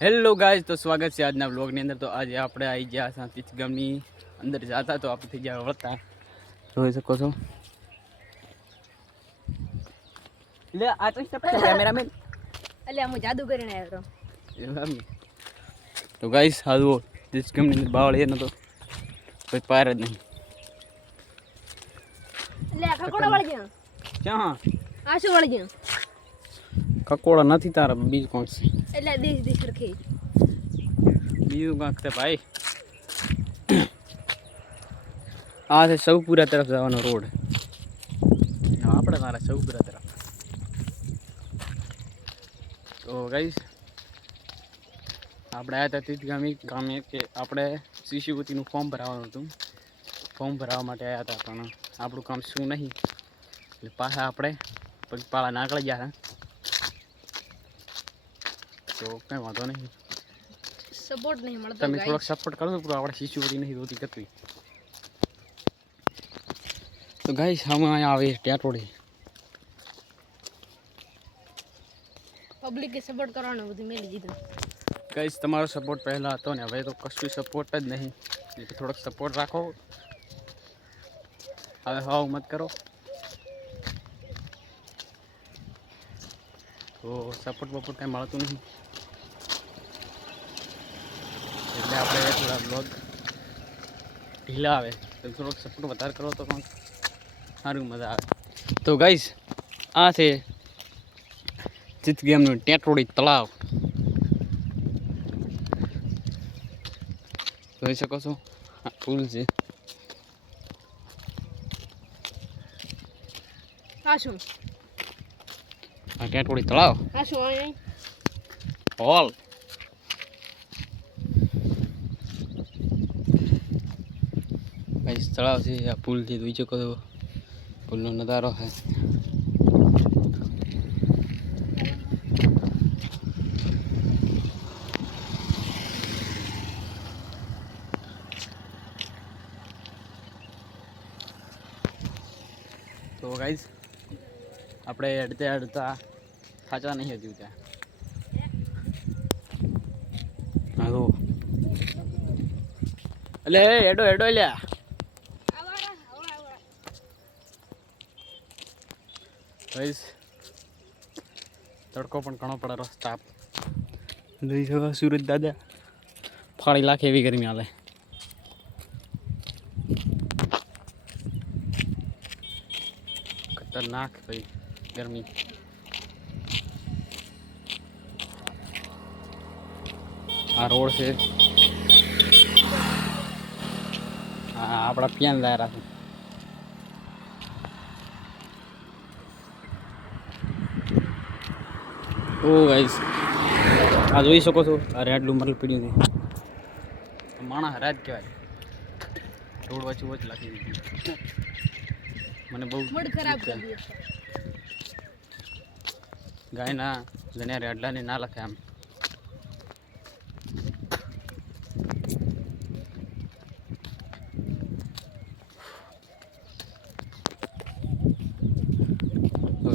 Hello guys, તો સ્વાગત છે આજના વ્લોગની અંદર। તો આજે આપણે આવી ગયા સાંતીજ ગામની અંદર જતા તો આપણે થઈ ગયા વળતા જોઈ શકો છો। લે આ તો કેમેરામેન એટલે હું જાદુ કરીને આવ્યો તો ગાઈઝ હાલો તીજ ગામની અંદર બાવળ એ નતો કોઈ પાર જ નહીં। એટલે આ કકોડા વળી ગયા ક્યાં આ શું વળી ગયા કકોડા નથી તારા બીજું કોણ છે એટલે દેશ દેશ રખે બીજું કાંક છે ભાઈ। આ છે સૌપુરા તરફ જવાનો રોડ। આપણે મારા સૌપુરા તરફ તો ગાઈઝ આપણે આવ્યા હતા તીજ ગામે કે આપણે શિષ્યવૃત્તિનું ફોર્મ ભરાવાનું હતું। ફોર્મ ભરાવા માટે આવ્યા હતા પણ આપણું કામ શું નહીં એટલે પાછા આપણે પગપાળા નાકળી ગયા તો કંઈ વાંધો નહીં। સપોર્ટ નહીં મળતો તમે થોડોક સપોર્ટ કરો તો આપણે શિષ્યવૃત્તિ નહીં હોતી કરવી। તો ગાઈસ આમાં અહીંયા આવે ટેટોડી પબ્લિકે સપોર્ટ કરવાનું બધું મેલી દીધું। ગાઈસ તમારો સપોર્ટ પહેલાં હતો ને હવે તો કશું સપોર્ટ જ નહીં એટલે થોડોક સપોર્ટ રાખો। હવે હાવ મત કરો તો સપોર્ટ બપોર્ટ કાંઈ મળતું નહીં એટલે આપણે થોડા બ્લોગ ઢીલા આવે તો થોડોક સપોર્ટ વધારે કરો તો પણ સારું મજા આવે। તો ગાઈસ આ છે ચિત ગેમનું ટેટોડી તળાવ જોઈ શકો છો। આ પુલ છે આ શું આ ટેટોડી તળાવ આ શું અહીં હોલ ગાઈસ તળાવ છે આ પુલ છે જોઈ શકો છો પુલનો નજારો છે। તો ગાઈઝ આપણે અડતા ખાચા નહીં હજુ ત્યાં હા તો એટલે એડો એડો લ્યા ગાઈઝ તડકો પણ ઘણો પડે રસ્તા લઈ જવા સુરત દાદા ફાળી લાખ એવી ગરમી હાલે। खतरनाक भाई गर्मी आ रोड से अपना पियान जा रहा ओ गाइस आ જોઈ શકો છો આ રેડલું મરલ પીડ્યું છે માણા હરાજ કહેવાય રોડ વચ્ચે વચ્ચે લાગી દીધી મને બહુ મૂડ ખરાબ કરી દીધો ગાયના ગણ્યા રેડલાને ના લખે આમ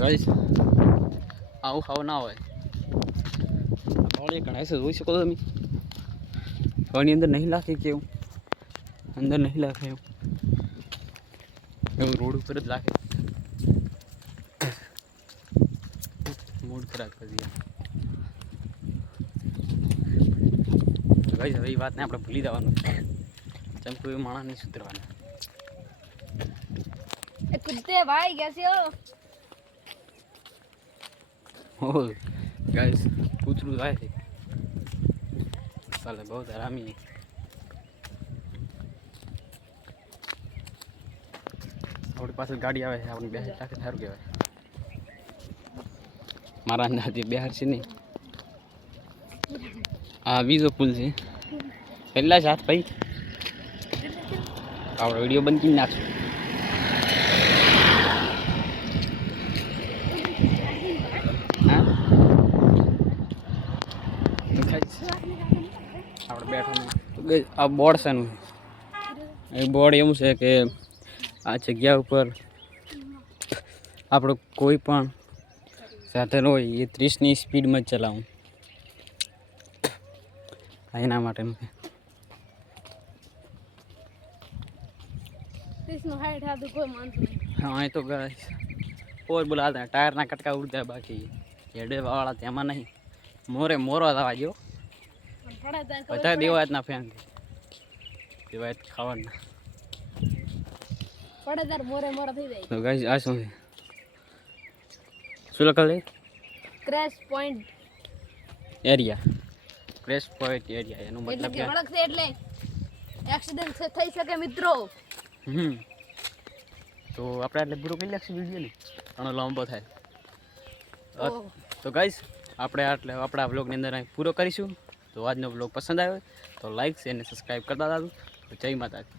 ગાઈસ આવું ખાવું ના હોય ઘણા છે જોઈ શકો તમે ઘરની અંદર નહીં લાગે કેવું અંદર નહીં લાગે એવું રોડ ઉપર જ લાગે મૂડ ખરાબ કરી દે તો ગાઈસ હવે એ વાતને આપણે ભૂલી જવાનું જેમ કોઈ માણસ નહીં સુધરવાના। એ કુત્તે ભાઈ कैसे हो ओ गाइस કૂતરું થાય છે સાલે બહુ હરામી है આપણી પાસે ગાડી આવે છે આપણે બેહાર રાખે સારું કહેવાય મારા અંદાજે બેહાર છે નહીં। આ બીજો પુલ છે પહેલા જ હાથ ભાઈ આપણો વિડીયો બંધ કરી નાખશું। આપણે બેઠું આ બોર્ડ છે એનું એ બોર્ડ એવું છે કે આ જગ્યા ઉપર આપણો કોઈ પણ સાધન હોય એ 30ની સ્પીડમાં જ ચલાવું એના માટેનું છે. 30 નું હાઈટ હતું કોઈ માનતું નહીં. હા એ તો ગાઈસ ઓર બોલાતા ટાયરના કટકા ઉડતા બાકી હેડે વાળા તેમાં નહીં મોરો થવા જો પણ પડે ત્યારે ખબર બધા પડે. દેવાયતના ફેન દેવાયત ખાવાના. પડે ત્યારે મોરે થઈ જાય. તો ગાઈસ આ શું છે શું લખેલું છે crash point area crash point area એનો એટલે મતલબ કે કે વળગશે એટલે એક્સિડન્ટ થઈ શકે મિત્રો. હમ તો આપણે એટલે પૂરો કરી નાખશું વિડીયો ને ઘણો લાંબો થાય. ઓહ. તો ગાઈસ આપણે આપણા બ્લોગની અંદર અહીં પૂરો કરીશું. તો આજનો બ્લોગ પસંદ આવ્યો હોય તો લાઈક શેર અને સબસ્ક્રાઈબ કરતા હતા. તો જય માતાજી.